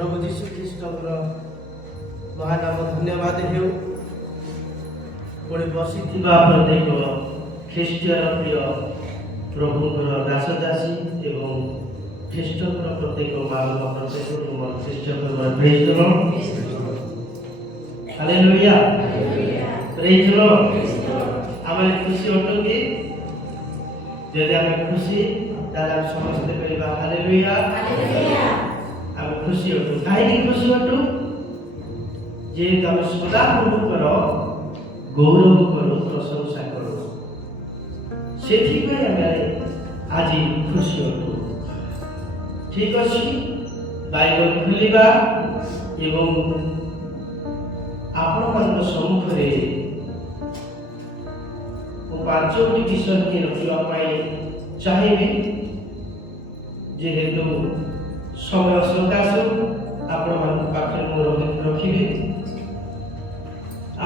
प्रभु जीशु ख्रीष्टर महानाम धन्यवाद हेउ पुणी बसी प्रत्येक ख्रीष्टियर प्रिय प्रभुଙ୍କର दास दासी एवं ख्रीष्टर प्रत्येक माँ बाप प्रत्येक मोर ख्रीष्टर praise the Lord hallelujah praise the Lord आमे खुशी होतोगे यदि आमे खुशी ताले आमे समस्त कहबा हालेलुया हालेलुया आमे खुशी होतो काहे खुशी होतो जे आमे सदा प्रभुकर गौरव करो प्रशंसा करो सेठिपाई आमे आज खुशी होतो ठीक अछि बाइबल खुलिबा एवं आपण मान सम्मुख रे ओ पांचोटी विषय के रखिबा पाई चाहिए जेहेतु समय सकाश आपण मान पाखे मोर रखिबे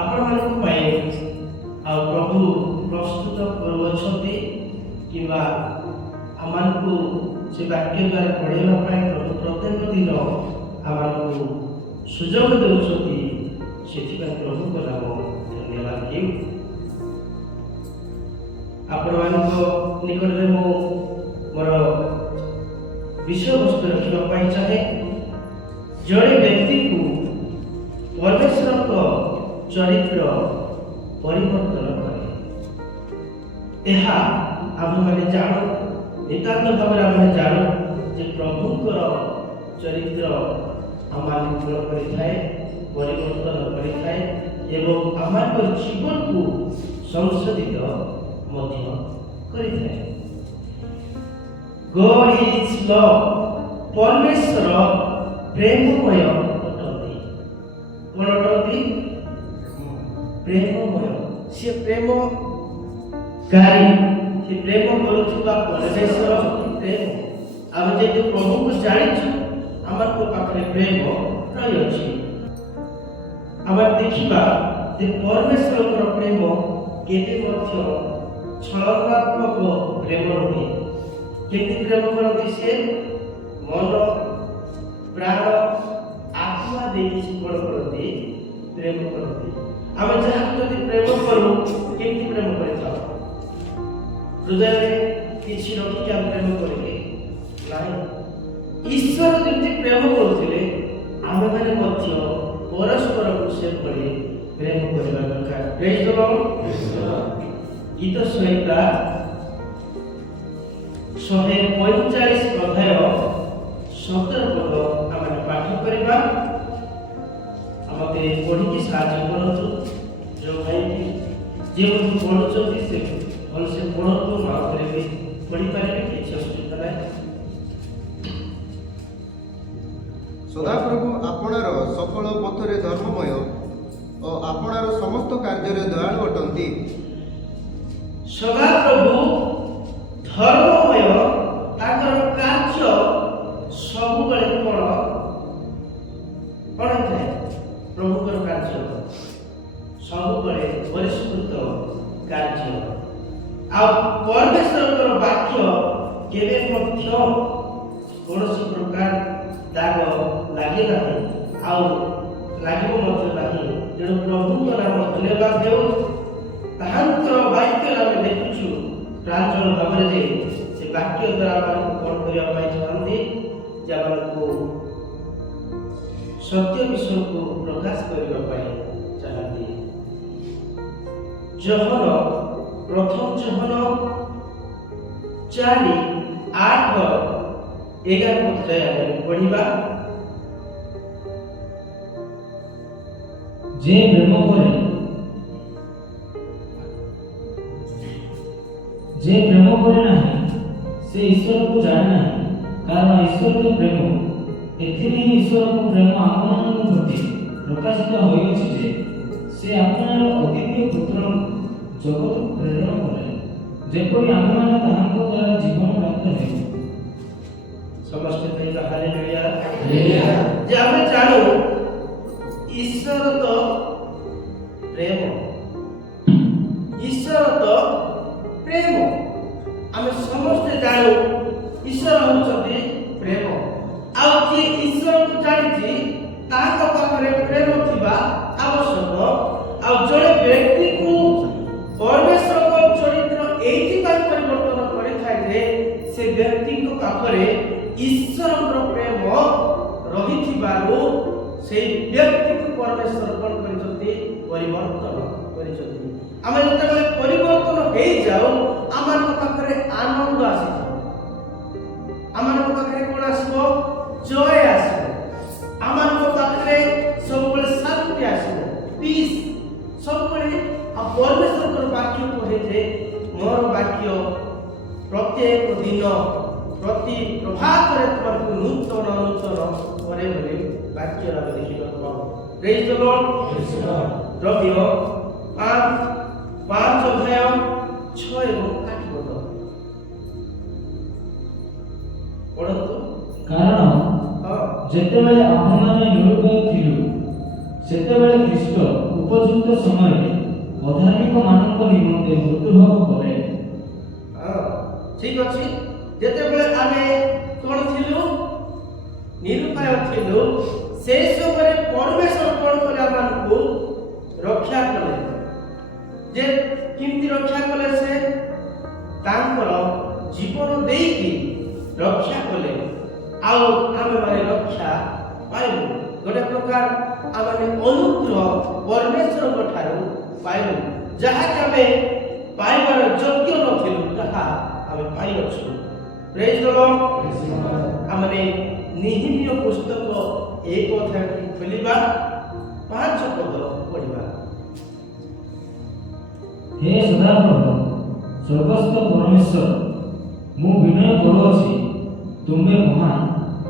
आपण मान पाई आ प्रभु प्रस्तुत करवछते किबा आमान को से वाक्य द्वारा पढ़ेवा पाई प्रभु प्रत्येक दिन आमान सुजोग देउछती सेठिपा प्रभु को नाम धन्यवाद देउ आपण मान निकट रे मो मोर विषय वस्तु रखिबा पाई चाहे जड़े व्यक्ति को परमेश्वर को चरित्र परिवर्तन करे एहा आम माने जानो एकांत भाव आम जानो जे प्रभुकर चरित्र आमानकुल करिथाए परिवर्तन करिथाए एवं आमानकर जीवन को संशोधित मध्य करिथाए गॉड इज लव परमेश्वर प्रेममय अटंती कोन अटंती प्रेममय से प्रेम कारी से प्रेम करुवा परमेश्वर प्रेम आम जे प्रभु को जानिछु आमर को पाखरे प्रेम रही अछि आम देखिबा जे परमेश्वर को प्रेम केते मध्य छलनात्मक प्रेम रहे केते प्रेम करती से मन प्राण आत्मा देकी कोन करती प्रेम करती आम जहाँ जदि प्रेम करूँ केमती प्रेम करता हृदय में किसी रखिक आम प्रेम करेंगे नहीं ईश्वर जमी प्रेम करुले आम मैंने परस्पर को से प्रेम करने दरकार प्रेज द लॉर्ड गीत संहिता 145 अध्याय 17 पद आम पाठ करवा आमके पढ़ी की साहाय्य करतु जो भाई जे पढ़ुचंती से भल से पढ़तु मां करे भी पढ़ी पारे किछ असुविधा नाही सदाप्रभु आपणार सकल पथरे धर्ममय और आपणार समस्त कार्य दयालु अटंती सदाप्रभु धर्ममय ताकर कार्य सब बेले कोन है प्रभुकर कार्य सबुबले परिष्कृत कार्य आ परमेश्वर वाक्य केवे मध्य कौनसी प्रकार दाग लगे ना आ लगे ना तेणु प्रभु नाम धन्यवाद देव ताहांतर वाक्य आम देखुछु प्रांजल भाव से वाक्य द्वारा कौन करने चाहती जब सत्य विषय को प्रकाश करने चाहती जहन प्रथम जहन 4:8-11 पद पढ़िबा जे प्रेम करे नहीं से ईश्वर को जाने नहीं कारण ईश्वर तो प्रेम एथिरे ईश्वर को प्रेम आमମାନଙ୍କ प्रति प्रकाशित होइछि जे से आपणार अद्वितीय पुत्र जगत प्रेरण कले जेपरि आमମାନେ ତାହାଙ୍କ द्वारा जीवन प्राप्त हेउ समस्त कहिला हालेलुया हालेलुया जे हम जानो ईश्वर तो प्रेम ईश्वर तो प्रेम आम समस्त जानो ईश्वर होउछथि प्रेम आ ଆଉ ଯିଏ ଈଶ୍ୱରକୁ ଜାଣିଛି ତାଙ୍କ ପାଖରେ ପ୍ରେମ ଥିବା ଆବଶ୍ୟକ। ଆଉ ଜଣେ ବ୍ୟକ୍ତିକୁ ପରମେଶ୍ୱରଙ୍କ ଚରିତ୍ର ଏଇଥିପାଇଁ ପରିବର୍ତ୍ତନ କରିଥାଏ ଯେ ସେ ବ୍ୟକ୍ତିଙ୍କ ପାଖରେ ଈଶ୍ୱରଙ୍କର ପ୍ରେମ ରହିଥିବାରୁ ସେଇ ବ୍ୟକ୍ତିକୁ ପରମେଶ୍ୱର କ'ଣ କରିଛନ୍ତି? ପରିବର୍ତ୍ତନ କରିଛନ୍ତି। ଆମେ ଯେତେବେଳେ ପରିବର୍ତ୍ତନ ହେଇଯାଉ ଆମମାନଙ୍କ ପାଖରେ ଆନନ୍ଦ ଆସିଯିବ, ଆମମାନଙ୍କ ପାଖରେ କ'ଣ ଆସିବ? ଜୟ ଆସିବ, ଆମମାନଙ୍କ ପାଖରେ ସବୁବେଳେ ଶାନ୍ତି ଆସିବ, ପିସ୍ ସବୁବେଳେ। ଆଉ ପରମେଶ୍ୱରଙ୍କର ବାକ୍ୟ କହେ ଯେ ମୋର ବାକ୍ୟ ପ୍ରତ୍ୟେକ ଦିନ ପ୍ରତି ପ୍ରଭାତରେ ତୁମକୁ ନୂତନ ନୂତନ କରେ ବୋଲି ବାକ୍ୟ ଆମେ ଦେଖିବାକୁ ପାଉ। ପ୍ରେଜ୍ ଦ ଲର୍ଡ। ରୋମୀୟ 5:6 ଏବଂ 8 ପଦ ପଢ଼ନ୍ତୁ। କାରଣ ହଁ, ଯେତେବେଳେ ଆମ୍ଭେମାନେ ନିରୁପାୟ ଥିଲୁ ସେତେବେଳେ ଖ୍ରୀଷ୍ଟ ଉପଯୁକ୍ତ ସମୟରେ ଅଧାର୍ମିକମାନଙ୍କ ନିମନ୍ତେ ମୃତ୍ୟୁଭୋଗ କଲେ। ହଁ, ଠିକ ଅଛି। ଯେତେବେଳେ ଆମେ କ'ଣ ଥିଲୁ? ନିରୁପାୟ ଥିଲୁ, ସେ ସମୟରେ ପରମେଶ୍ୱର କ'ଣ କଲେ? ଆମମାନଙ୍କୁ ରକ୍ଷା କଲେ। ଯେ କେମିତି ରକ୍ଷା କଲେ? ସେ ତାଙ୍କର ଜୀବନ ଦେଇକି ରକ୍ଷା କଲେ। ଆଉ ଆମେମାନେ ରକ୍ଷା ପାଇଲୁ। ଗୋଟେ ପ୍ରକାର ଆମେ ଅନୁଗ୍ରହ ପରମେଶ୍ୱରଙ୍କ ଠାରୁ ପାଇଲୁ, ଯାହାକି ଆମେ ପାଇବାର ଯୋଗ୍ୟ ନଥିଲୁ, ତାହା ଆମେ ପାଇଅଛୁ। ପ୍ରେଜ୍ ଦ ଲର୍ଡ। ଆମେ ନିହିମିୟ ପୁସ୍ତକ 1 ଅଧ୍ୟାୟଟି ଖୋଲିବା, 5 ପଦ ପଢ଼ିବା। ହେ ସଦାପ୍ରଭୁ ସ୍ୱର୍ଗସ୍ଥ ପରମେଶ୍ୱର, ମୁଁ ବିନୟ କରୁଅଛି, ତୁମ୍ଭେ ମହାନ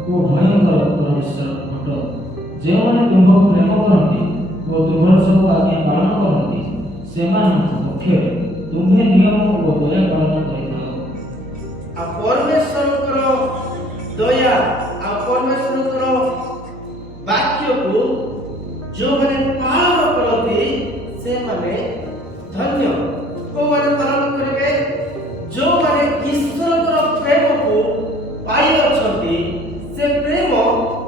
ଓ ଭୟଙ୍କର ପରମେଶ୍ୱର ଅଟ। ଯେଉଁମାନେ ତୁମ୍ଭକୁ ପ୍ରେମ କରନ୍ତି ଓ ତୁମ୍ଭର ସବୁ ଆଜ୍ଞା ପାଳନ କରନ୍ତି, ସେମାନଙ୍କ ପକ୍ଷରେ ତୁମ୍ଭେ ନିୟମ ଓ ଦୟା ପାଳନ କରିଥାଅ। ଆଉ ପରମେଶ୍ୱରଙ୍କର ଦୟା ଆଉ ପରମେଶ୍ୱରଙ୍କର ବାକ୍ୟକୁ ଯେଉଁମାନେ ପାଳନ କରନ୍ତି ସେମାନେ ଧନ୍ୟ। କୋଉମାନେ ପାଳନ କରିବେ? ଯେଉଁମାନେ ଈଶ୍ୱରଙ୍କର ପ୍ରେମକୁ ପାଇଅଛନ୍ତି, ସେ ପ୍ରେମ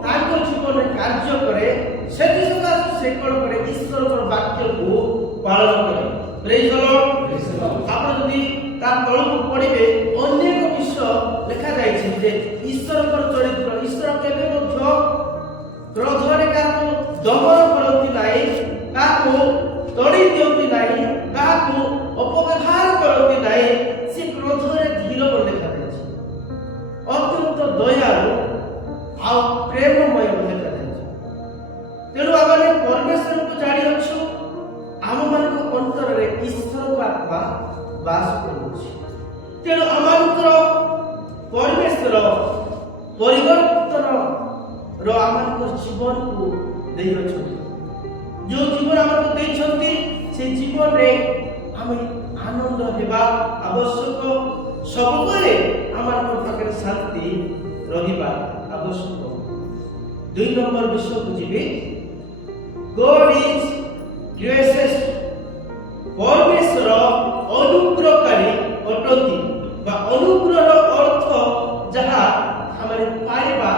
ତାଙ୍କ ଜୀବନରେ କାର୍ଯ୍ୟ କରେ, ସେଥିସକାଶେ ସେ କ'ଣ କରେ? ଈଶ୍ୱରଙ୍କର ବାକ୍ୟକୁ ପାଳନ କରେ। ପ୍ରେଜ୍ ଦ ଲର୍ଡ। ଆପଣ ଯଦି ତା ତଳକୁ ପଢ଼ିବେ ଅନେକ ବିଷୟ ଲେଖାଯାଇଛି ଯେ ଈଶ୍ୱରଙ୍କର ଚରିତ୍ର। ଈଶ୍ୱର କେବେ ମଧ୍ୟ କ୍ରୋଧରେ କାହାକୁ ଦମନ କରନ୍ତି ନାହିଁ, କାହାକୁ ତଡ଼ି ଦିଅନ୍ତି ନାହିଁ, କାହାକୁ ଅପବ୍ୟବହାର କରନ୍ତି ନାହିଁ। ସେ କ୍ରୋଧରେ ଧୀର ବୋଲି ଲେଖାଯାଇଛି, ଅତ୍ୟନ୍ତ ଦୟାଳୁ ଆଉ ପ୍ରେମମୟ ବୋଲି ଲେଖାଯାଇଛି। ତେଣୁ ଆମେ ପରମେଶ୍ୱରଙ୍କୁ ଜାଣିଅଛୁ, ଆମମାନଙ୍କ ଅନ୍ତରରେ ଈଶ୍ୱରଙ୍କ ଆତ୍ମା ବାସ କରୁଛି। ତେଣୁ ଆମମାନଙ୍କର ପରମେଶ୍ୱର ପରିବର୍ତ୍ତନର ଆମମାନଙ୍କ ଜୀବନକୁ ଦେଇଅଛନ୍ତି। ଯେଉଁ ଜୀବନ ଆମକୁ ଦେଇଛନ୍ତି, ସେ ଜୀବନରେ ଆମେ ଆନନ୍ଦ ହେବା ଆବଶ୍ୟକ। ସବୁବେଳେ ଆମମାନଙ୍କ ପାଖରେ ଶାନ୍ତି ରହିବା ଆବଶ୍ୟକ। 2 ନମ୍ବର ବିଷୟକୁ ଯିବି। God is gracious। ପରମେଶ୍ୱର ଅନୁଗ୍ରହକାରୀ ଅଟନ୍ତି, ବା ଅନୁଗ୍ରହର ଅର୍ଥ ଯାହା ଆମେ ପାଇବା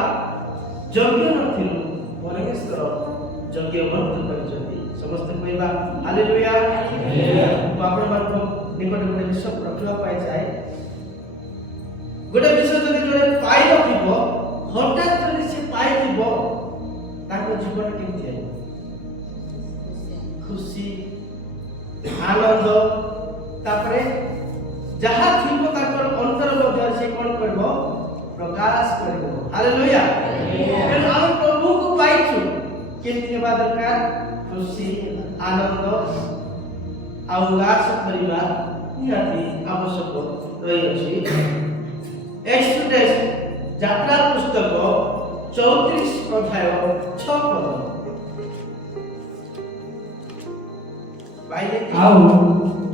ଯୋଗ୍ୟ ନଥିଲୁ, ପରମେଶ୍ୱର ଯୋଗ୍ୟ ବର୍ତ୍ତ କରିଛନ୍ତି। ସମସ୍ତେ କହିବା ହାଲେଲୁୟା। ମୁଁ ଆପଣମାନଙ୍କ ନିକଟରେ ଗୋଟେ ବିଷୟ ରଖିବା ପାଇଁ ଚାହେଁ। ଗୋଟେ ବିଷୟ ଯଦି ଜଣେ ପାଇନଥିବ, ହଠାତ୍ ଯଦି ସେ ପାଇଥିବ, ତାଙ୍କ ଜୀବନ କେମିତି ହେବ? ଖୁସି, ଆନନ୍ଦ, ତାପରେ ଯାହା ଥିବ ତାଙ୍କର ଅନ୍ତର ମଧ୍ୟରେ ସେ କ'ଣ କରିବ? ପ୍ରକାଶ କରିବ। ହାଲେଲୁୟା। ତେଣୁ ଆମେ ପ୍ରଭୁଙ୍କୁ ପାଇଛୁ, କେମିତି ହେବା ଦରକାର? ଖୁସି, ଆନନ୍ଦ ଆଉ ଉଲ୍ଲାସ କରିବା ନିହାତି ଆବଶ୍ୟକ ରହିଅଛି। ଏକ୍ସୋଡସ୍ ଯାତ୍ରା ପୁସ୍ତକ 34 ଅଧ୍ୟାୟ 6 ପଦ। ଆଉ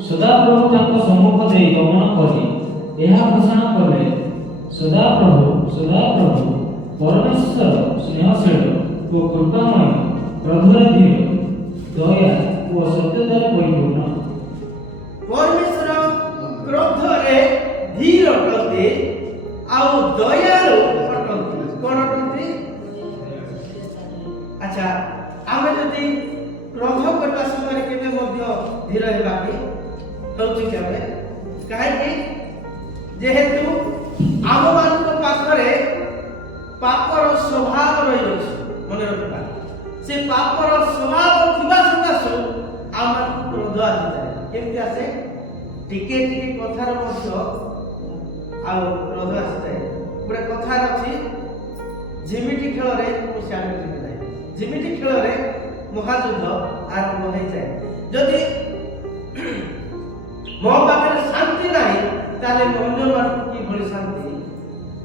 ସଦାପ୍ରଭୁ ତାଙ୍କ ସମ୍ମୁଖ ଦେଇ ଗମନ କରି ଏହା ଘୋଷଣା କଲେ, ସଦାପ୍ରଭୁ ସଦାପ୍ରଭୁ ପରମେଶ୍ୱର ସ୍ନେହଶୀଳ ଓ କୃପାମୟ, କ୍ରୋଧରେ ଧୀର, ଦୟା ଓ ସତ୍ୟତାରେ ପରିପୂର୍ଣ୍ଣ। ପରମେଶ୍ୱର କ୍ରୋଧରେ ଧୀର ଅଟନ୍ତି ଆଉ ଦୟାଳୁ ଅଟନ୍ତି। କ'ଣ ଅଟନ୍ତି? ଧୀର ହେବାକୁ ହେଉଛି କେବେ କାହିଁକି ଯେହେତୁ ଆମମାନଙ୍କ ପାଖରେ ପାପର ସ୍ୱଭାବ ରହିଅଛି ମନେ ରଖିବା ସେ ପାପର ସ୍ୱଭାବ ଥିବା ସକାଶୁ ଆମକୁ କ୍ରୋଧ ଆସିଥାଏ କେମିତି ଆସେ ଟିକେ ଟିକେ କଥାର ମଧ୍ୟ ଆଉ କ୍ରୋଧ ଆସିଥାଏ ଗୋଟେ କଥା ଅଛି ଝିମିଟି ଖେଳରେ ମୁଁ ସିଆଡ଼େ ଯିବି ନାହିଁ ଝିମିଟି ଖେଳରେ ମହାଯୁଦ୍ଧ ଆରମ୍ଭ ହୋଇଯାଏ ଯଦି ମୋ ପାଖରେ ଶାନ୍ତି ନାହିଁ ତାହେଲେ ମୁଁ ଅନ୍ୟମାନଙ୍କୁ କିଭଳି ଶାନ୍ତି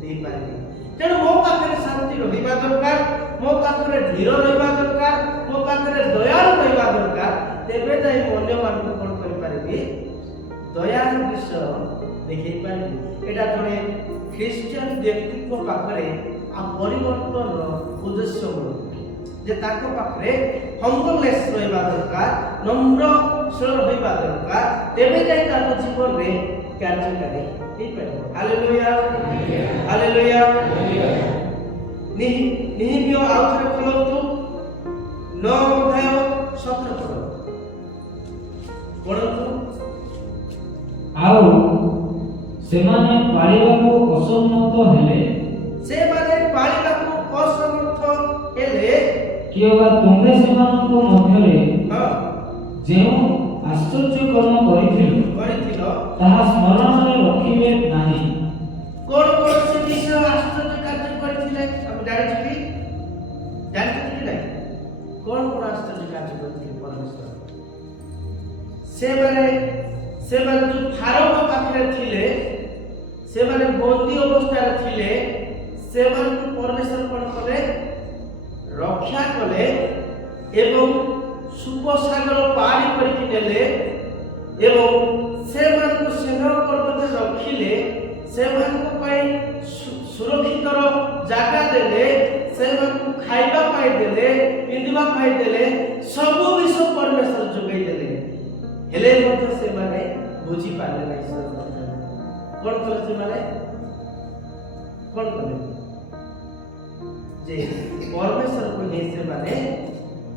ଦେଇପାରିବି ତେଣୁ ମୋ ପାଖରେ ଶାନ୍ତି ରହିବା ଦରକାର ମୋ ପାଖରେ ଧୀର ରହିବା ଦରକାର ମୋ ପାଖରେ ଦୟାଳୁ ରହିବା ଦରକାର ତେବେ ଯାଇ ମୁଁ ଅନ୍ୟମାନଙ୍କୁ କ'ଣ କରିପାରିବି ଦୟାର ବିଷୟ ଦେଖେଇ ପାରିବି ଏଇଟା ଜଣେ ଖ୍ରୀଷ୍ଟିଆନ ବ୍ୟକ୍ତିଙ୍କ ପାଖରେ ପରିବର୍ତ୍ତନର ଉଦ୍ଦେଶ୍ୟ ଯେ ତାଙ୍କ ପାଖରେ ହମ୍ବଲନେସ୍ ରହିବା ଦରକାର ନମ୍ରଶୀଳ ରହିବା ଦରକାର ତେବେ ଯାଇ ତାଙ୍କ ଜୀବନରେ କାର୍ଯ୍ୟକାରୀ ହେଇପାରିବ ହାଲେଲୁୟା ହାଲେଲୁୟା ନିହିମିୟ ଆଉ ଥରେ ଖୋଲନ୍ତୁ 9 ଅଧ୍ୟାୟ 17 ପଦ ପଢ଼ନ୍ତୁ ଆଉ ସେମାନେ ପାଳିବାକୁ ଅସମ୍ମତ ହେଲେ କିମ୍ବା ତୁମେ ସେମାନଙ୍କ ମଧ୍ୟରେ ଯେଉଁ ଆଶ୍ଚର୍ଯ୍ୟ କର୍ମ କରିଥିଲ ତାହା ସ୍ମରଣରେ ରଖିବେ ନାହିଁ କଣ କଣ ସେ ବିଷୟ ଆଶ୍ଚର୍ଯ୍ୟ କାର୍ଯ୍ୟ କରିଥିଲେ ଆମେ ଜାଣିଛୁ କି ନାହିଁ କଣ କଣ ଆଶ୍ଚର୍ଯ୍ୟ କାର୍ଯ୍ୟ କରିଥିଲେ ପରମେଶ୍ୱର ସେମାନେ ଯୋଉ ଫାରୋଙ୍କ ପାଖରେ ଥିଲେ ସେମାନେ ବନ୍ଦୀ ଅବସ୍ଥାରେ ଥିଲେ ସେମାନଙ୍କୁ ପରମେଶ୍ୱର କଣ କଲେ ରକ୍ଷା କଲେ ଏବଂ ସୁପସାଗର ପାରି କରିକି ନେଲେ ଏବଂ ସେମାନଙ୍କୁ ସେନ ପର୍ବତରେ ରଖିଲେ ସେମାନଙ୍କ ପାଇଁ ସୁରକ୍ଷିତର ଜାଗା ଦେଲେ ସେମାନଙ୍କୁ ଖାଇବା ପାଇଁ ଦେଲେ ପିନ୍ଧିବା ପାଇଁ ଦେଲେ ସବୁ ବିଷୟ ପରମେଶ୍ୱର ଯୋଗାଇ ଦେଲେ ହେଲେ ମଧ୍ୟ ସେମାନେ ବୁଝିପାରିଲେ ନାହିଁ କ'ଣ କଲେ ସେମାନେ କ'ଣ କଲେ ଯେ ପରମେଶ୍ୱରକୁ ନେଇ ସେମାନେ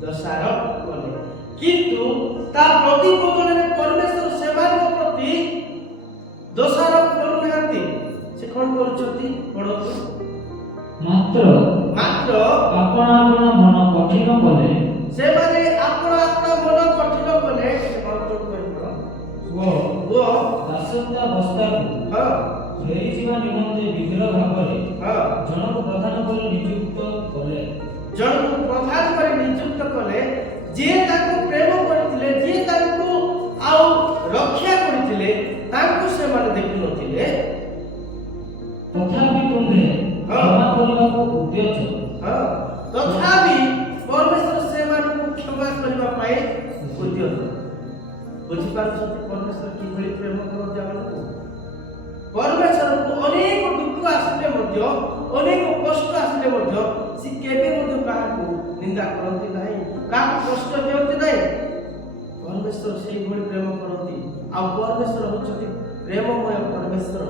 ଦୋଷାରୋପ କଲେ କିନ୍ତୁ ତା ପ୍ରତିବଦଳରେ ପରମେଶ୍ୱର ସେମାନଙ୍କ ପ୍ରତି ଦୋଷାରୋପ କରୁନାହାନ୍ତି ସେ କ'ଣ କରୁଛନ୍ତି ପଢ଼ନ୍ତୁ ମାତ୍ର ଆପଣ ମନ କଠିନ କଲେ ସେମାନେ ଆପଣ ମନ କଠିନ କଲେ ଦାସତ୍ୱାବସ୍ଥାକୁ ଫେରିଯିବା ନିମନ୍ତେ ବିଗ୍ରହ ଭାବରେ ଜଣକୁ ପ୍ରଧାନ କରି ନିଯୁକ୍ତ କଲେ ଯିଏ ତାଙ୍କୁ ପ୍ରେମ କରିଥିଲେ ଯିଏ ତାଙ୍କୁ ଆଉ ରକ୍ଷା କରିଥିଲେ ତାଙ୍କୁ ସେମାନେ ଦେଖିନଥିଲେ ତଥାପି ତୁମେ କ୍ଷମା କରିବାକୁ ଉଦ୍ୟତ ତଥାପି ପରମେଶ୍ୱର ସେମାନଙ୍କୁ କ୍ଷମା କରିବା ପାଇଁ ଉଦ୍ୟତ ବୁଝିପାରୁଛନ୍ତି ପରମେଶ୍ୱର କିଭଳି ପ୍ରେମ କରନ୍ତି ଆମକୁ ପରମେଶ୍ୱରକୁ ଅନେକ ଦୁଃଖ ଆସିଲେ ମଧ୍ୟ ଅନେକ କଷ୍ଟ ଆସିଲେ ମଧ୍ୟ ସେ କେବେ ମଧ୍ୟ କାହାକୁ ନିନ୍ଦା କରନ୍ତି ନାହିଁ କାହାକୁ କଷ୍ଟ ଦିଅନ୍ତି ନାହିଁ ପରମେଶ୍ୱର ସେଇଭଳି ପ୍ରେମ କରନ୍ତି ଆଉ ପରମେଶ୍ୱର ହେଉଛନ୍ତି ପ୍ରେମମୟ ପରମେଶ୍ୱର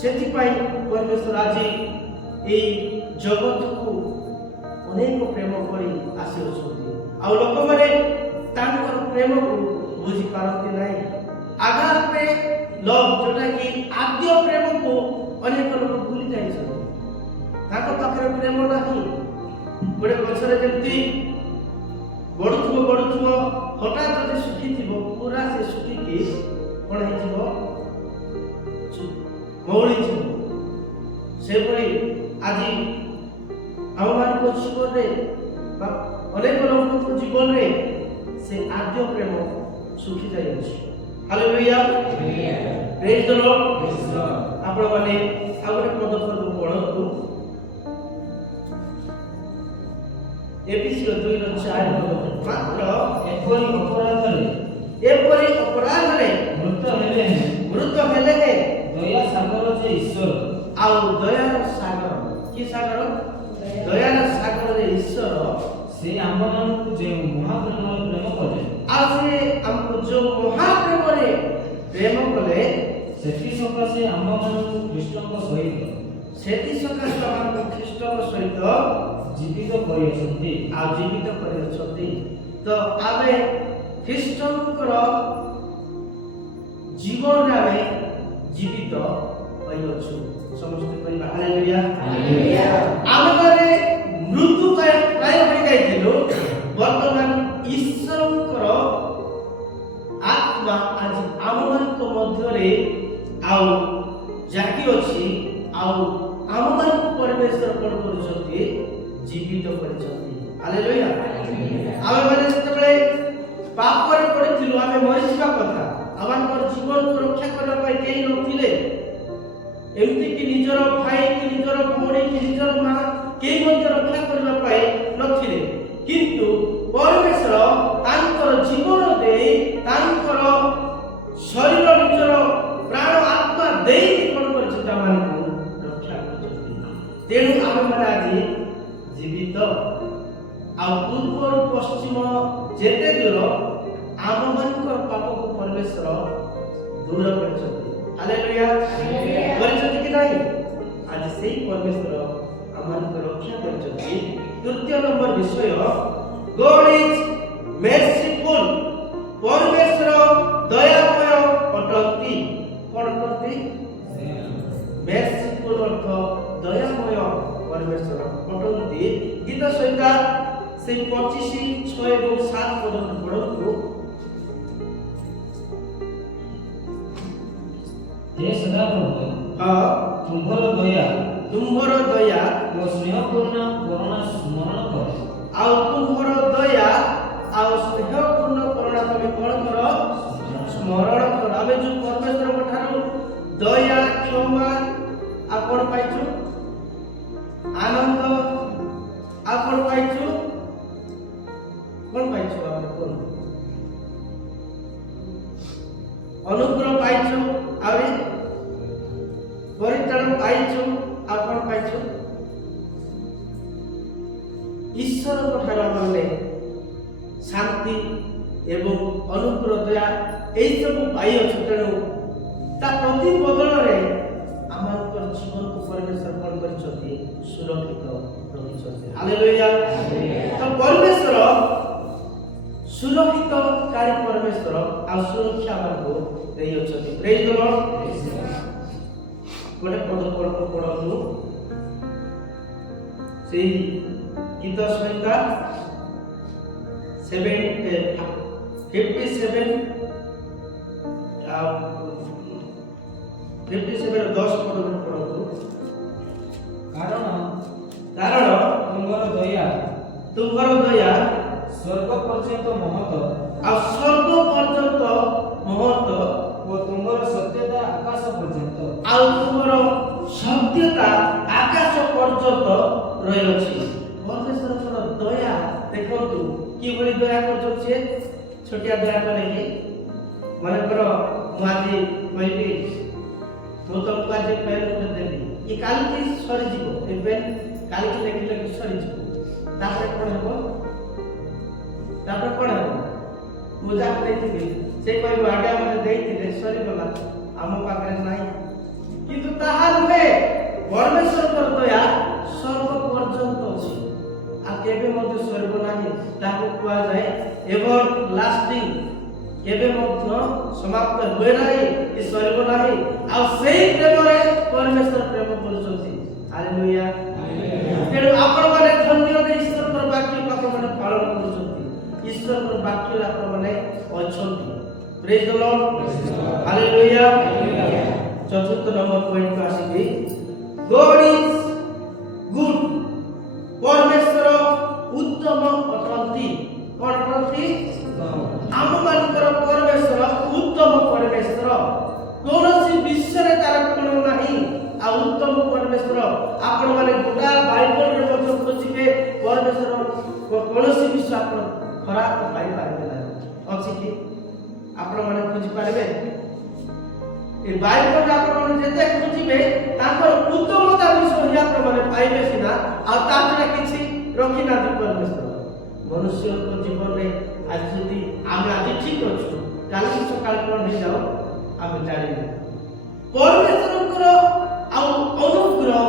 ସେଥିପାଇଁ ପରମେଶ୍ୱର ଆଜି এই ଜଗତକୁ ଅନେକ ପ୍ରେମ କରି ଆସିଅଛନ୍ତି ଆଉ ଲୋକମାନେ ତାଙ୍କର ପ୍ରେମକୁ ବୁଝିପାରନ୍ତି ନାହିଁ ଆଗାପେ ଲଭ୍ ଯୋଉଟାକି ଆଦ୍ୟ ପ୍ରେମକୁ ଅନେକ ଲୋକ ଭୁଲି ଯାଇଛନ୍ତି ତାଙ୍କ ପାଖରେ ପ୍ରେମ ନାହିଁ ଗୋଟେ ଗଛରେ ଯେମିତି ବଢୁଥିବ ହଠାତ୍ ଯଦି ଶୁଖିଥିବ ପୁରା ସେ ଶୁଖିକି କ'ଣ ହେଇଯିବ ମଉଳିଯିବ ସେଭଳି ଆଜି ଆମମାନଙ୍କ ଜୀବନରେ ବା ଅନେକ ଲୋକଙ୍କ ଜୀବନରେ ସେ ଆଦ୍ୟ ପ୍ରେମ ଶୁଖି ଯାଇଅଛି ହାଲେଲୁୟା ପ୍ରେଜ୍ ଦ ଲର୍ଡ ଆପଣମାନେ ଆଉ ଗୋଟେ ପଦକୁ ପଢ଼ନ୍ତୁ ଏଫେସୀୟ 2:4 ମାତ୍ର ଏପରି ଅପରାଧରେ ମୃତ ହେଲେ ଦୟା ସାଗର ଯେ ଈଶ୍ୱର ଆଉ ଦୟାର ସାଗର କି ସାଗର ଦୟାର ସାଗର ଯେ ଈଶ୍ୱର ସେ ଆମ୍ଭମାନଙ୍କୁ ଯେଉଁ ମହାପ୍ରେମରେ ପ୍ରେମ କଲେ ଆଉ ସେ ଆମକୁ ଯେଉଁ ମହାପ୍ରେମରେ ପ୍ରେମ କଲେ ସେଥି ସକାଶେ ଆମ୍ଭମାନଙ୍କୁ ଖ୍ରୀଷ୍ଟଙ୍କ ସହିତ ଜୀବିତ କରିଅଛନ୍ତି ତ ଆମେ ଖ୍ରୀଷ୍ଟଙ୍କର ଜୀବନରେ ଆମେ ଜୀବିତ ହୋଇଅଛୁ। ସମସ୍ତେ କହିବା ହାଲେଲୁୟା। ଆମେମାନେ ମୃତ୍ୟୁକାୟ ପ୍ରାୟ ହୋଇଯାଇଥିଲୁ, ବର୍ତ୍ତମାନ ଈଶ୍ୱରଙ୍କର ଆତ୍ମା ଆଜି ଆମମାନଙ୍କ ମଧ୍ୟରେ ଆଉ ଜାଗି ଅଛି, ଆଉ ଆମମାନଙ୍କୁ ପରମେଶ୍ୱର କଣ କରୁଛନ୍ତି? ଜୀବିତ କରିଛନ୍ତି। ହାଲେଲୁୟା। ଆମେମାନେ ଯେତେବେଳେ ପାପରେ ପଡ଼ିଥିଲୁ, ଆମେ ମରିଯିବା କଥା। ଆମମାନଙ୍କର ଜୀବନକୁ ରକ୍ଷା କରିବା ପାଇଁ କେହି ନଥିଲେ, ଏମିତିକି ନିଜର ଭାଇ କି ନିଜର ଭଉଣୀ କି ନିଜର ମା କେହି ମଧ୍ୟ ରକ୍ଷା କରିବା ପାଇଁ ନଥିଲେ। କିନ୍ତୁ ପରମେଶ୍ୱର ତାଙ୍କର ଜୀବନ ଦେଇ, ତାଙ୍କର ଶରୀର, ନିଜର ପ୍ରାଣ ଆତ୍ମା ଦେଇ କଣ କରିଛନ୍ତି? ଆମମାନଙ୍କୁ ରକ୍ଷା କରିଛନ୍ତି। ତେଣୁ ଆମେମାନେ ଆଜି ଜୀବିତ। ଆଉ ପୂର୍ବରୁ ପଶ୍ଚିମ ଯେତେ ଦୂର ଆମମାନଙ୍କର ପାପକୁ ପରମେଶ୍ୱର ଦୂର କରିଛନ୍ତି। ହାଲେଲୁୟା। କରିଛନ୍ତି କି ନାହିଁ? ଆଜି ସେଇ ପରମେଶ୍ୱର ଆମମାନଙ୍କୁ ରକ୍ଷା କରିଛନ୍ତି। ତୃତୀୟ ନମ୍ବର ବିଷୟ, God is merciful। ପରମେଶ୍ୱର ଦୟାମୟ ଅଟନ୍ତି। କଣ ଅଟନ୍ତି? merciful ଅର୍ଥ ଦୟାମୟ ପରମେଶ୍ୱର ଅଟନ୍ତି। ଗୀତ ସଂହିତା ସେଇ 25, 6 ଏବଂ 7 ପର୍ଯ୍ୟନ୍ତ ପଢ଼ନ୍ତୁ। हे सदाप्रभु, ତୁମ୍ଭର ଦୟା ଓ ସ୍ନେହପୂର୍ଣ୍ଣ କରୁଣା ସ୍ମରଣ କର। ଆଉ ତୁମ୍ଭର ଦୟା ଆଉ ସ୍ନେହପୂର୍ଣ୍ଣ କରୁଣା ତମେ କଣ କର? ସ୍ମରଣ କର। ଆମେ ଯୋଉ ପରମେଶ୍ୱରଙ୍କ ଠାରୁ ଦୟା, କ୍ଷମା ଆଉ କଣ ପାଇଛୁ? ଆନନ୍ଦ ଆଉ କଣ ପାଇଛୁ? କଣ ପାଇଛୁ? ଆମେ କଣ ଅନୁଗ୍ରହ ପାଇଛୁ, ଆହୁରି ପରିତ୍ରାଣ ପାଇଛୁ, ଆଉ କଣ ପାଇଛୁ? ଈଶ୍ୱରଙ୍କ ଠାରୁ ଆମେ ଶାନ୍ତି ଏବଂ ଅନୁଗ୍ରହ, ଦୟା ଏଇସବୁ ପାଇଅଛୁ। ତେଣୁ ତା ପ୍ରତି ବଦଳରେ ଆମମାନଙ୍କର ଜୀବନକୁ ପରମେଶ୍ୱର କଣ କରିଛନ୍ତି? ସୁରକ୍ଷିତ ରଖିଛନ୍ତି। ହାଲେଲୁୟା। ତ ପରମେଶ୍ୱର ସୁରକ୍ଷିତକାରୀ ପରମେଶ୍ୱର ଆଉ ସୁରକ୍ଷା ଆମକୁ ଦେଇଅଛନ୍ତି। ପ୍ରେଜ୍ ଦ ଲର୍ଡ। ଗୋଟେ ପଢନ୍ତୁ ସେଇ ଗୀତ ସଂହିତା 57 ଆଉ 57 10 ପଢନ୍ତୁ। କାରଣ ତୁମର ଦୟା ସ୍ୱର୍ଗ ପର୍ଯ୍ୟନ୍ତ ମହତ, ଆଉ ସ୍ୱର୍ଗ ପର୍ଯ୍ୟନ୍ତ ମହତ, ଓ ତୁମର ସତ୍ୟତା ଆକାଶ ପର୍ଯ୍ୟନ୍ତ। ଆଉ ତୁମର ସତ୍ୟତା ଆକାଶ ପର୍ଯ୍ୟନ୍ତ ରହିଅଛି। ପରମେଶ୍ୱରଙ୍କର ଦୟା ଦେଖନ୍ତୁ କିଭଳି ଦୟା କରୁଛନ୍ତି। ସେ ଛୋଟିଆ ଦୟା କଲେ କି, ମନେକର ମୁଁ ଆଜି କହିବି ମୁଁ ତମକୁ ଆଜି ପେନ୍ ଗୋଟେ ଦେବି, ଏ କାଲିକି ସରିଯିବ। ଏ ପେନ୍ କାଲିକି ଲେଖିଲେ ସରିଯିବ। ତାପରେ କଣ ହେବ? ମୁଁ ଯାହାକୁ ଦେଇଥିଲି ସେ କହିବ ଆଜ୍ଞା ମତେ ଦେଇଥିଲେ, ସରିଗଲା, ଆମ ପାଖରେ ନାହିଁ। କିନ୍ତୁ ତାହା ନୁହେଁ, ପରମେଶ୍ୱରଙ୍କର ଦୟା ସ୍ୱର୍ଗ ପର୍ଯ୍ୟନ୍ତ ଅଛି, ଆଉ କେବେ ମଧ୍ୟ ସରିବ ନାହିଁ। ତାହାକୁ କୁହାଯାଏ ଏଭର ଲାଷ୍ଟିଂ। କେବେ ମଧ୍ୟ ସମାପ୍ତ ହୁଏ ନାହିଁ, କି ସରିବ ନାହିଁ। ଆଉ ସେଇ ପ୍ରେମରେ ପରମେଶ୍ୱର ପ୍ରେମ କରୁଛନ୍ତି। ହାଲେଲୁୟା। ତେଣୁ ଆପଣମାନେ ଧନ୍ୟ, ଈଶ୍ୱରଙ୍କର ବାକ୍ୟକୁ ଆପଣମାନେ ପାଳନ କରୁଛନ୍ତି। ଈଶ୍ୱରଙ୍କର ବାକ୍ୟରେ ଆପଣମାନେ ଅଛନ୍ତି। ପ୍ରେଜ୍ ଦ ଲର୍ଡ। ହାଲେଲୁୟା। ଚତୁର୍ଥ ନମ୍ବର ପଏଣ୍ଟକୁ ଆସିବି। God is good। ପରମେଶ୍ୱର ଉତ୍ତମ ଅଟନ୍ତି। କଣ ଅଟନ୍ତି? ଆମମାନଙ୍କର ପରମେଶ୍ୱର ଉତ୍ତମ ପରମେଶ୍ୱର। କୌଣସି ବିଷୟରେ ତାର ଗୁଣ ନାହିଁ। ଆଉ ଉତ୍ତମ ପରମେଶ୍ୱର ଆପଣମାନେ ଗୋଟା ବାଇବଲରେ ମଧ୍ୟ ଖୋଜିବେ, ପରମେଶ୍ୱର କୌଣସି ବିଷୟ ଆପଣ ଖରାପ ପାଇପାରିବେ ନାହିଁ। ଅଛି କି? ଆପଣମାନେ ଖୋଜି ପାରିବେ? ଏ ବାଇବଲରେ ଆପଣମାନେ ଯେତେ ଖୋଜିବେ ତାଙ୍କର ଉତ୍ତମତା ବିଷୟ ହିଁ ଆପଣମାନେ ପାଇବେ ସିନା, ଆଉ ତା ଛଡ଼ା କିଛି ରଖିନାହାନ୍ତି ପରମେଶ୍ୱର। ମନୁଷ୍ୟଙ୍କ ଜୀବନରେ ଆଜି ଯଦି ଆମେ ଆଜି ଠିକ ଅଛୁ, କାଲି ସକାଳେ କଣ ହେଇଯାଉ ଆମେ ଜାଣିବୁ। ପରମେଶ୍ୱରଙ୍କର ଆଉ ଅନୁଗ୍ରହ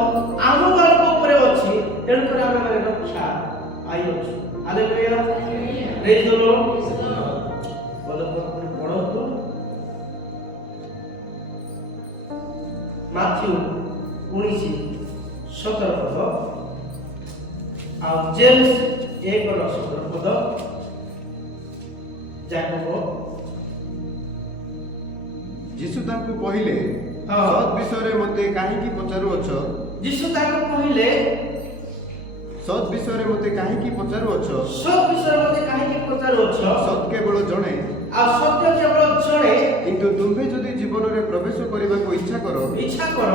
ଆମମାନଙ୍କ ଉପରେ ଅଛି, ତେଣୁକରି ଆମେମାନେ ରକ୍ଷା ପାଇଅଛୁ। ହାଲେଲୁୟା। ପ୍ରେଜ୍ ଦ ଲର୍ଡ। ପଢନ୍ତୁ ମାଥ୍ୟୁ 19:17 ପଦ ଆଉ ଜେମ୍ସ 1:17 ପଦ ଯାକୋବ ଯୀଶୁ ତାଙ୍କୁ କହିଲେ, ହଁ। ସତ୍ ବିଷୟରେ ମୋତେ କାହିଁକି ପଚାରୁଅଛ? ଯୀଶୁ ତାଙ୍କୁ କହିଲେ ସତ୍ ବିଷୟରେ ମୋତେ କାହିଁକି ପଚାରୁଅଛ? ସତ୍ ବିଷୟରେ ମୋତେ କାହିଁକି ପଚାରୁଅଛ? ସତ୍ କେବଳ ଜଣେ, ଆଉ ସତ୍ୟ କେବଳ ଜଣେ। କିନ୍ତୁ ତୁମ୍ଭେ ଯଦି ଜୀବନରେ ପ୍ରବେଶ କରିବାକୁ ଇଚ୍ଛା କର,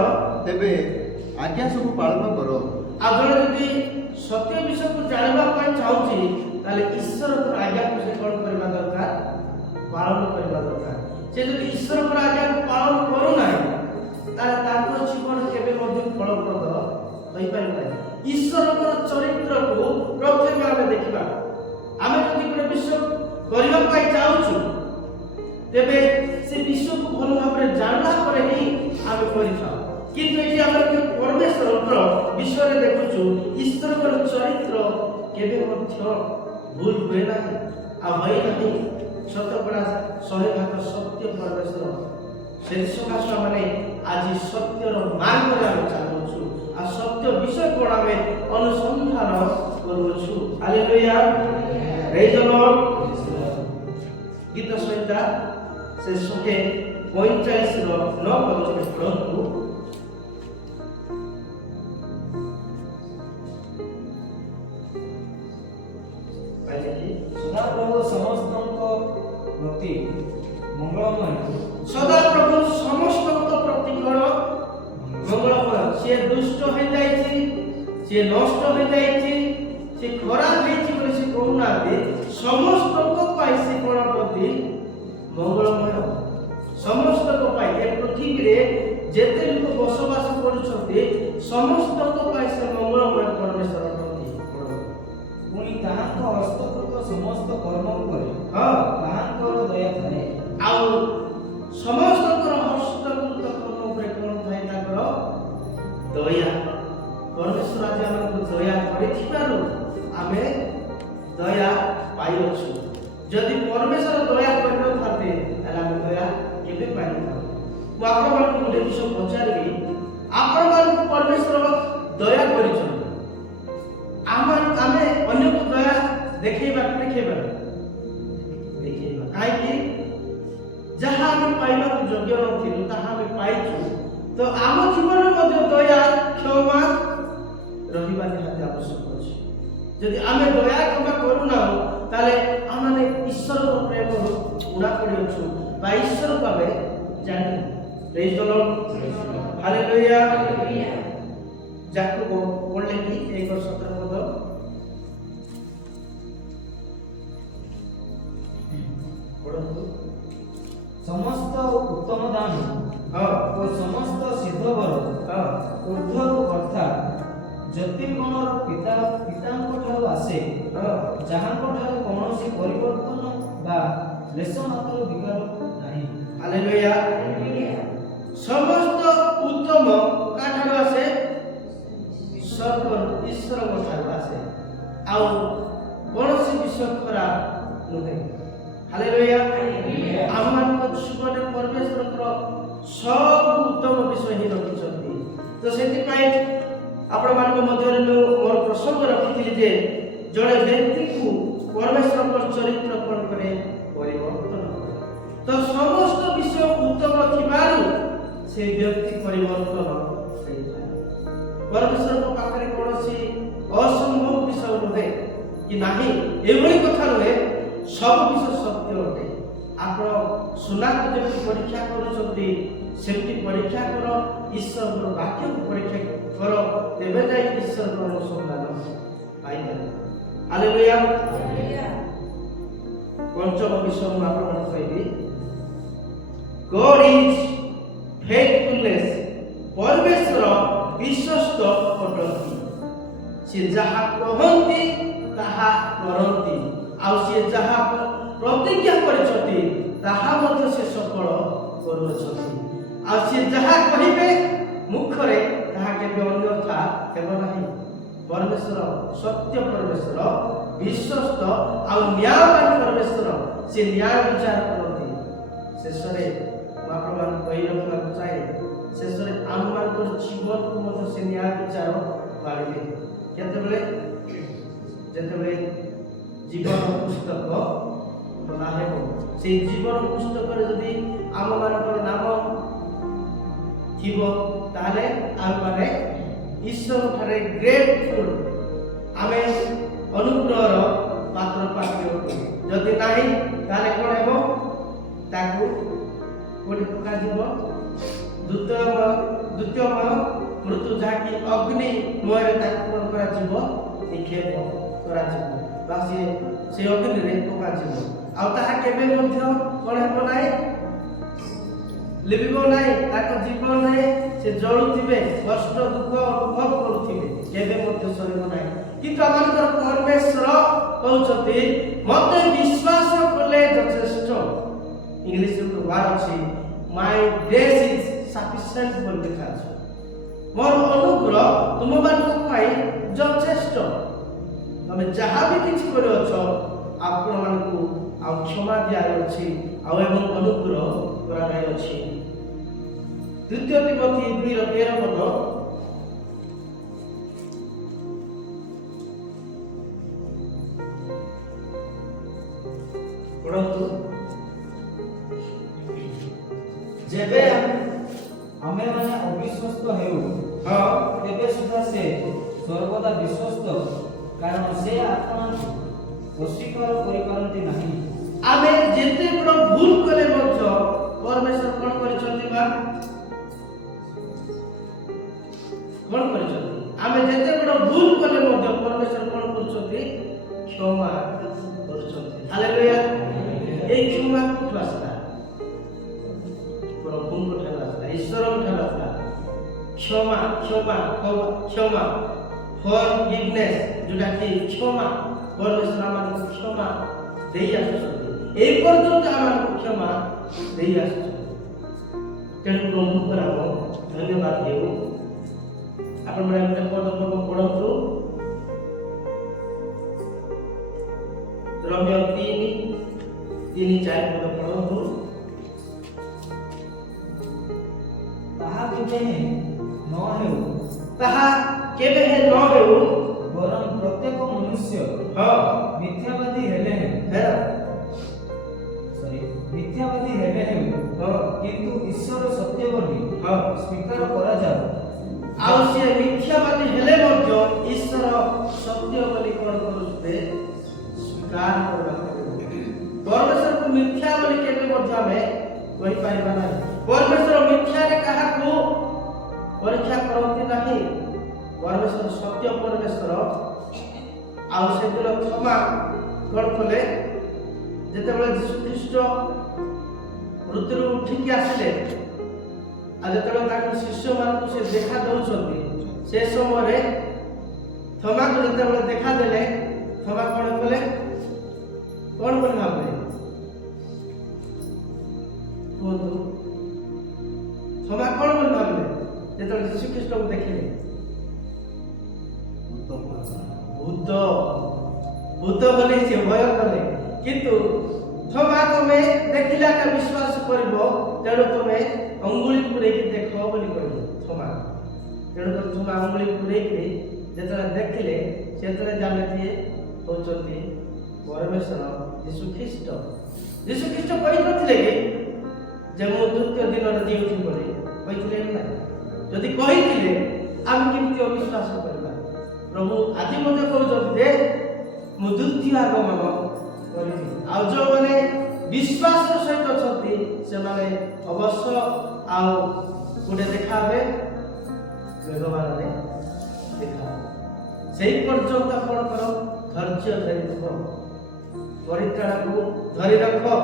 ତେବେ ଆଜ୍ଞା ସବୁ ପାଳନ କର। ଆଉ ଜଣେ ଯଦି ସତ୍ୟ ବିଷୟକୁ ଜାଣିବା ପାଇଁ ଚାହୁଁଛି ତାହେଲେ ଈଶ୍ୱରଙ୍କର ଆଜ୍ଞାକୁ ସେ କ'ଣ କରିବା ଦରକାର? ପାଳନ କରିବା ଦରକାର। ସେ ଯଦି ଈଶ୍ୱରଙ୍କର ଆଜ୍ଞାକୁ ପାଳନ କରୁନାହିଁ ତାହେଲେ ତାଙ୍କ ଜୀବନ କେବେ ମଧ୍ୟ ଫଳପ୍ରଦ ହୋଇପାରିବ ନାହିଁ। ଈଶ୍ୱରଙ୍କର ଚରିତ୍ରକୁ ପ୍ରଥମେ ଆମେ ଦେଖିବା। ଆମେ ଯଦି ଗୋଟେ ବିଷୟ କରିବା ପାଇଁ ଚାହୁଁଛୁ ତେବେ ସେ ବିଷୟକୁ ଭଲ ଭାବରେ ଜାଣିଲା ପରେ ହିଁ ଆମେ କରିଥାଉ। କିନ୍ତୁ ଏଠି ଆମେ ପରମେଶ୍ୱରଙ୍କର ବିଷୟରେ ଦେଖୁଛୁ ଈଶ୍ୱରଙ୍କର ଚରିତ୍ର କେବେ ମଧ୍ୟ ଭୁଲ ହୁଏ ନାହିଁ ଆଉ ହୁଏ ନାହିଁ। ଶତକଡ଼ା 100% ସତ୍ୟ ପରମେଶ୍ୱର। ସେ ସକାଶେ ଆମେ ଆଜି ସତ୍ୟର ମାର୍ଗରେ ଆମେ ଚାଲୁଛୁ ଆଉ ସତ୍ୟ ବିଷୟ କ'ଣ ଆମେ ଅନୁସନ୍ଧାନ କରୁଛୁ। ହାଲେଲୁୟା, ପ୍ରେଜ୍ ଦ ଲର୍ଡ। ଗୀତ ସଂହିତା ସେ 45:9 ପଦରେ ପଢ଼ନ୍ତୁ। ସଦାପ୍ରଭୁ ସମସ୍ତଙ୍କ ପ୍ରତି ମଙ୍ଗଳମୟ। ସଦାପ୍ରଭୁ ସମସ୍ତଙ୍କ ପ୍ରତି କ'ଣ ମଙ୍ଗଳମୟ। ସିଏ ଦୁଷ୍ଟ ହୋଇଯାଇଛି, ସିଏ ନଷ୍ଟ ହୋଇଯାଇଛି, ସେ ଖରାପ ହେଇଛି ବୋଲି ସେ କହୁନାହାନ୍ତି। ସମସ୍ତଙ୍କ ପାଇଁ ସେ କ'ଣ ପ୍ରତି ମଙ୍ଗଳମୟ। ସମସ୍ତଙ୍କ ପାଇଁ ଏ ପୃଥିବୀରେ ଯେତେ ଲୋକ ବସବାସ କରୁଛନ୍ତି ସମସ୍ତଙ୍କ ପାଇଁ ସେ ମଙ୍ଗଳମୟ ପରମେଶ୍ୱର ପ୍ରତି। ପୁଣି ତାହାଙ୍କ ହସ୍ତକୃତ ସମସ୍ତ କର୍ମ ଉପରେ ତାହାଙ୍କର ଦୟା ଥାଏ। ଆଉ ସମସ୍ତଙ୍କର ହସ୍ତକୃତ କର୍ମ ଉପରେ କ'ଣ ଥାଏ? ତାଙ୍କର ଦୟା। ପରମେଶ୍ୱର ଆଜି ଆମକୁ ଦୟା କରିଥିବାରୁ ଆମେ ଦୟା ପାଇଅଛୁ। ଯଦି ପରମେଶ୍ୱର ଦୟା କରିନଥାନ୍ତେ ତାହେଲେ ଆମେ ଦୟା କେବେ ପାଇନଥାନ୍ତୁ। ମୁଁ ଆପଣମାନଙ୍କୁ ଗୋଟେ ବିଷୟ ପଚାରିବି, ଆପଣମାନଙ୍କୁ ପରମେଶ୍ୱର ଦୟା କରିଛନ୍ତି। ଆମେ ଅନ୍ୟକୁ ଦୟା ଦେଖେଇବା। କାହିଁକି? ଯାହା ଆମେ ପାଇବାକୁ ଯୋଗ୍ୟ ନଥିଲୁ ତାହା ଆମେ ପାଇଛୁ। ତ ଆମ ଜୀବନରେ ମଧ୍ୟ ଦୟା କ୍ଷମା ରହିବା ନିହାତି ଆବଶ୍ୟକ ଅଛି। ଯଦି ଆମେ ଦୟା କ୍ଷମା କରୁନାହୁଁ ତାହେଲେ ଆମେ ଈଶ୍ୱରଙ୍କ ପ୍ରେମରୁ ଉଣା ପଡ଼ିଅଛୁ ବା ଈଶ୍ୱରକୁ ଆମେ ଜାଣିନୁ। ପ୍ରେଜ୍ ଦ ଲର୍ଡ, ହାଲେଲୁୟା। ଯାକୋବ ପଢ଼ିଲେ କି 1:17 ପଦ ପଢ଼ନ୍ତୁ। ସମସ୍ତ ଉତ୍ତମ ଦାନ ଓ ସମସ୍ତ ସିଦ୍ଧବର ଊର୍ଦ୍ଧ୍ୱରୁ ଅର୍ଥାତ୍ ଜ୍ୟୋତିର୍ଗଣର ପିତାଙ୍କ ଠାରୁ ଆସେ, ଯାହାଙ୍କ ଠାରୁ କୌଣସି ପରିବର୍ତ୍ତନ ବା ଲେଶ ମାତ୍ର ବିକାର ନାହିଁ। ହାଲେଲୁୟା। ସମସ୍ତ ଉତ୍ତମ କାଠାରୁ ଆସେ? ଈଶ୍ୱରଙ୍କ ଠାରୁ ଆସେ। ଆଉ କୌଣସି ବିଷୟ ଖରାପ ନୁହେଁ। ହାଲେଲୁୟା। ଆମମାନଙ୍କ ଜୀବନରେ ପରମେଶ୍ୱରଙ୍କର ସବୁ ଉତ୍ତମ ବିଷୟ ହିଁ ରଖିଛନ୍ତି। ତ ସେଥିପାଇଁ ଆପଣମାନଙ୍କ ମଧ୍ୟରେ ମୁଁ ମୋର ପ୍ରସଙ୍ଗ ରଖିଥିଲି ଯେ ଜଣେ ବ୍ୟକ୍ତିକୁ ପରମେଶ୍ୱରଙ୍କର ଚରିତ୍ର କ'ଣ କରେ? ପରିବର୍ତ୍ତନ କରେ। ତ ସମସ୍ତ ବିଷୟ ଉତ୍ତମ ଥିବାରୁ ସେ ବ୍ୟକ୍ତି ପରିବର୍ତ୍ତନ ହୋଇଥାଏ। ପରମେଶ୍ୱରଙ୍କ ପାଖରେ କୌଣସି ଅସମ୍ଭବ ବିଷୟ ନୁହେଁ କି ନାହିଁ, ଏଭଳି କଥା ନୁହେଁ। ସବୁ ବିଷୟ ସତ୍ୟ ଅଟେ। ଆପଣ ସୁନାକୁ ଯେମିତି ପରୀକ୍ଷା କରୁଛନ୍ତି ସେମିତି ପରୀକ୍ଷା କର, ଈଶ୍ୱରଙ୍କର ବାକ୍ୟକୁ ପରୀକ୍ଷା କର, ତେବେ ଯାଇ ଈଶ୍ୱରଙ୍କର ଅନୁସନ୍ଧାନ ପାଇପାରିବେ। ହାଲେଲୁୟା। ପଞ୍ଚମ ବିଷୟ ମୁଁ ଆପଣମାନଙ୍କୁ କହିବି, ଗଡ୍ ଇଜ୍ ଫେଥଫୁଲନେସ୍। ପରମେଶ୍ୱର ବିଶ୍ୱସ୍ତ ଅଟନ୍ତି। ସେ ଯାହା କହନ୍ତି ତାହା କରନ୍ତି, ଆଉ ସେ ଯାହା ପ୍ରତିଜ୍ଞା କରିଛନ୍ତି ତାହା ମଧ୍ୟ ସେ ସଫଳ କରୁଅଛନ୍ତି। ଆଉ ସେ ଯାହା କହିବେ ମୁଖରେ ତାହା କେବେ ଅନ୍ୟଥା ହେବ ନାହିଁ। परमेश्वर सत्य परमेश्वर विश्वस्त और न्यायवान परमेश्वर से न्याय विचार करते शेष में आपन कही रखा चाहे शेष में आम मान जीवन को मतलब से न्याय विचार पाड़े केतबेले जेतबेले जीवन पुस्तक बना है से जीवन पुस्तक जदि आम मान नाम थीबो ताले आम माने ईश्वर ठारे ग्रेटफुल आमे अनुग्रहर पात्र पाइबो जदि नाही ताले कोन हेबो ताकू कोन पका जीवो द्वितीय मृत्यु जाकी अग्नि मोरे ताकू कोन करा जीवो निक्षेप करा जीवो बासी से अग्नि रे पका जीवो आ ताहा केबे मध्य कोन हेबो नाही लिबिबो नाही ताको जीवन नाही से जळुथिबे कष्ट दुख अनुभव करुथिबे केबे मध्य सरिबो नाही किंतु आमानकर परमेश्वर कहउछथि मते विश्वास कले यथेष्ट इंग्लिश रे वार अछि माय ग्रेस इज सफिशिएंट बोल लिखा अछि मोर अनुग्रह तुम मान पाई यथेष्ट तमे जहा भी किछ करे अछ आपण मान को आ क्षमा दिया अछि आ एवं अनुग्रह करा गय अछि द्वितीय तिमोथी 2:13 पद पढ़तु जेबे आमे माने अविश्वस्त हेउ तेबे सुधा से सर्वदा विश्वस्त कारण से आत्मा अस्वीकार करि पारंती नाही आमे जेते बड़ भूल करे मध्य परमेश्वर कोन करिसथि बा कोन करिसथि आमे जेते बड़ भूल करे मध्य परमेश्वर कोन करिसथि क्षमा करिसथि हालेलुया ए क्षमा कोठु आसला प्रभु कोठु आसला ईश्वर कोठु आसला क्षमा क्षमा क्षमा फॉरगिवनेस जोटा कि क्षमा परमेश्वर आमान क्षमा देई आसुछथि ए पर्यंत आमान क्षमा देई आसुछथि तेणु प्रभु कराओ धन्यवाद देऊ आपण मैंने पद पढ़तु द्रव्य 3:4 पद पढ़तु ताहा केबे न हेउ ताहा केबे हे न हेउ वरन प्रत्येक मनुष्य मिथ्यावादी हेले हे मिथ्यावादी हेले हेउ किंतु ईश्वर सत्य बोली स्वीकार करा जाओ आउ से मिथ्यावादी हेले मध्य ईश्वर सत्य बोली कोन करूते स्वीकार करबा परमेश्वर को मिथ्या बोली केबे मध्य हमें कहि पाइबा नाही परमेश्वर मिथ्या रे कहा को परीक्षा करंती नाही परमेश्वर सत्य परमेश्वर आउ से दिल क्षमा कोन कले जेते बेले यीशु ख्रीष्ट मृत्यु उठिक आसिले आ जेते ताको शिष्य मान से देखा दउछथि से समय रे थमा को जेते बेले देखा देले थमा कोन कले कोन बोल भाबले तो थमा कोन बोल भाबले जेते यीशु ख्रीष्ट को देखिले भूत बोले से भय कले किंतु थमा तुमे देखिला का विश्वास करबो तेणु तुमे अंगुली पुरे की देखो बोली कहले थमा तेणु तो थमा अंगुली पुरे की जेतरा देखिले सेतरे जाने दिए होचती परमेश्वर यीशु ख्रीष्ट कहि नथिले जे मो द्वितीय दिन रे दिउठी बोली कहिथिले ना जदि कहिथिले हम किमति अविश्वास करबा प्रभु आज मते कहउछथि दे मो द्वितीय आगमन करिबी आ जो माने विश्वास सहित अछथि से माने अवश्य आउ गुटे देखाबे भगवान रे देखा सेही पर्यंत कोन करो धैर्य धरि रखो परित्राण को धरि रखो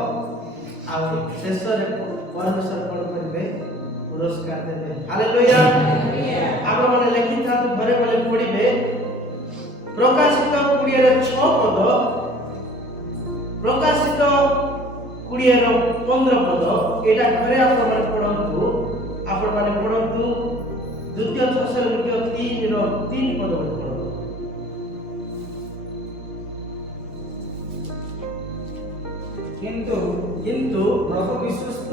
आ शेष रे परमेश्वर कोन करबे पुरस्कार देबे हालेलुया आपण माने लेखिता तो घरे बोले पढिबे प्रकाशित 20 रे 6 पद प्रकाशित 20 रो 15 पद एटा घरे आपण माने पढंतु द्वितीय थेसलोनिके 3 रो 3 पद पढो କିନ୍ତୁ କିନ୍ତୁ ପ୍ରଭୁ ବିଶ୍ୱସ୍ତ,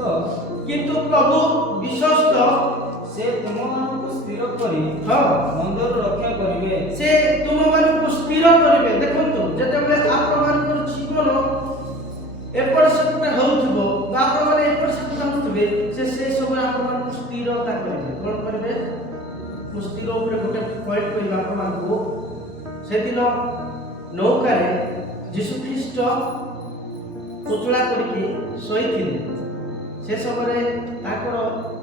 ପ୍ରଭୁ ବିଶ୍ୱସ୍ତ, ସେ ତୁମମାନଙ୍କୁ ସ୍ଥିର କରି ହଁ ମନ୍ଦରୁ ରକ୍ଷା କରିବେ। ସେ ତୁମମାନଙ୍କୁ ସ୍ଥିର କରିବେ। ଦେଖନ୍ତୁ, ଯେତେବେଳେ ଆପଣମାନଙ୍କର ଜୀବନ ଏପଟ ସେପଟ ହେଉଥିବ ବା ଆପଣମାନେ ଏପଟ ସେପଟ ହେଉଥିବେ, ସେ ସମୟରେ ଆପଣମାନଙ୍କୁ ସ୍ଥିରତା କରିବେ। କ'ଣ କରିବେ? ମୁଁ ସ୍ଥିର ଉପରେ ଗୋଟେ ପଏଣ୍ଟ କହିବି ଆପଣମାନଙ୍କୁ। ସେଦିନ ନୌକାରେ ଯୀଶୁଖ୍ରୀଷ୍ଟ ପୁତଳା କରିକି ଶୋଇଥିଲେ। ସେ ସମୟରେ ତାଙ୍କର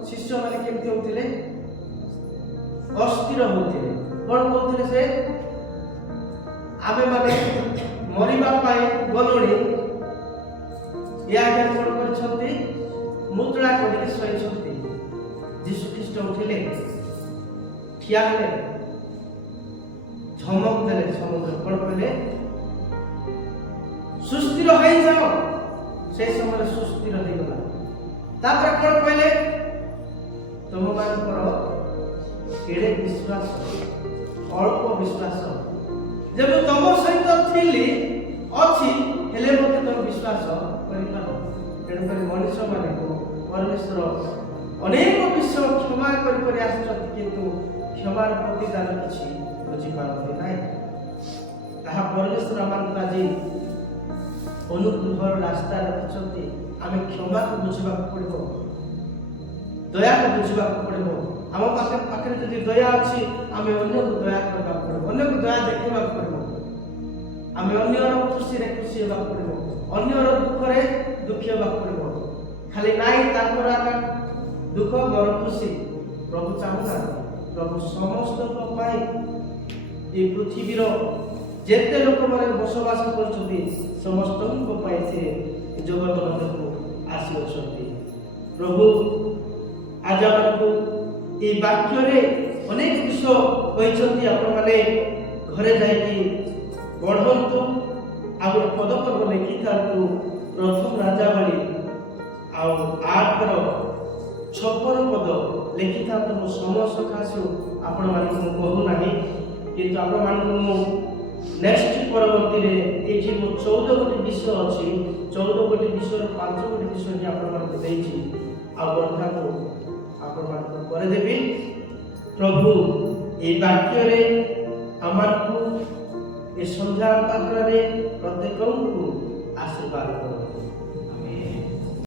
ଶିଷ୍ୟମାନେ କେମିତି ହେଉଥିଲେ? ଅସ୍ଥିର ହେଉଥିଲେ। କ'ଣ କହୁଥିଲେ? ସେ ଆମେମାନେ ମରିବା ପାଇଁ ଗଲୁଣି, ଏ ଆଜ୍ଞା କ'ଣ କରିଛନ୍ତି? ମୁତଳା କରିକି ଶୋଇଛନ୍ତି। ଯୀଶୁଖ୍ରୀଷ୍ଟ ଉଠିଲେ, ଠିଆ ହେଲେ, ଧମକ ଦେଲେ ସମୁଦ୍ର। କ'ଣ କହିଲେ? ସୁସ୍ଥିର ହେଇଯାଅ। সেই ସମୟରେ ସୁସ୍ଥିର ହେଇଗଲା। ତାପରେ କ'ଣ କହିଲେ? ତୁମମାନଙ୍କର କେଡ଼େ ବିଶ୍ୱାସ, ଅଳ୍ପ ବିଶ୍ୱାସ, ଯେ ମୁଁ ତମ ସହିତ ଥିଲି ଅଛି, ହେଲେ ମୋତେ ତମେ ବିଶ୍ୱାସ କରିପାର। ତେଣୁକରି ମଣିଷମାନଙ୍କୁ ପରମେଶ୍ୱର ଅନେକ ବିଷୟ କ୍ଷମା କରି ଆସିଛନ୍ତି, କିନ୍ତୁ କ୍ଷମାର ପ୍ରତିଦାନ କିଛି ବୁଝିପାରନ୍ତି ନାହିଁ। ତାହା ପରମେଶ୍ୱର ଆମମାନଙ୍କୁ ଆଜି ଅନୁଗ୍ରହର ରାସ୍ତା ରଖିଛନ୍ତି। ଆମେ କ୍ଷମାକୁ ବୁଝିବାକୁ ପଡ଼ିବ, ଦୟାକୁ ବୁଝିବାକୁ ପଡ଼ିବ। ଆମ ପାଖରେ ଯଦି ଦୟା ଅଛି, ଆମେ ଅନ୍ୟକୁ ଦୟା କରିବାକୁ ପଡ଼ିବ, ଅନ୍ୟକୁ ଦୟା ଦେଖେଇବାକୁ ପଡ଼ିବ। ଆମେ ଅନ୍ୟର ଖୁସିରେ ଖୁସି ହେବାକୁ ପଡ଼ିବ, ଅନ୍ୟର ଦୁଃଖରେ ଦୁଃଖୀ ହେବାକୁ ପଡ଼ିବ। ଖାଲି ନାଇଁ ତାଙ୍କର ଦୁଃଖ ମୋର ଖୁସି। ପ୍ରଭୁ ଚାହୁଁନାହାନ୍ତି। ପ୍ରଭୁ ସମସ୍ତଙ୍କ ପାଇଁ ଏ ପୃଥିବୀର ଯେତେ ଲୋକମାନେ ବସବାସ କରୁଛନ୍ତି, ସମସ୍ତଙ୍କ ପାଇଁ ସେ ଜଗତ ମଧ୍ୟକୁ ଆସିଅଛନ୍ତି। ପ୍ରଭୁ ଆଜି ଆମକୁ এই ବାକ୍ୟରେ ଅନେକ ବିଷୟ କହିଛନ୍ତି। ଆପଣମାନେ ଘରେ ଯାଇକି ପଢ଼ନ୍ତୁ, ଆଉ ଗୋଟେ ପଦପର୍ବ ଲେଖିଥାନ୍ତୁ। ପ୍ରଥମ ରାଜାବଳୀ ଆଉ 8:56 ପଦ ଲେଖିଥାନ୍ତୁ। ମୁଁ ସମୟ ସକାଶୁ ଆପଣମାନଙ୍କୁ ମୁଁ କହୁନାହିଁ, କିନ୍ତୁ ଆପଣମାନଙ୍କୁ ମୁଁ ନେକ୍ସଟ ପରବର୍ତ୍ତୀରେ ଏଇଠି ମୁଁ 14 ଗୋଟି ବିଷୟ ଅଛି। 14 ଗୋଟି ବିଷୟର 5 ଗୋଟି ବିଷୟ ଆପଣମାନଙ୍କୁ ଦେଇଛି, ଆଉ ବର୍ତ୍ତମାନ ଆପଣମାନଙ୍କୁ ପରେ ଦେବି। ପ୍ରଭୁ এই ବାକ୍ୟରେ ଆମକୁ ଏ ସନ୍ଧ୍ୟା ପାତ୍ରରେ ପ୍ରତ୍ୟେକଙ୍କୁ ଆଶୀର୍ବାଦ କରନ୍ତୁ।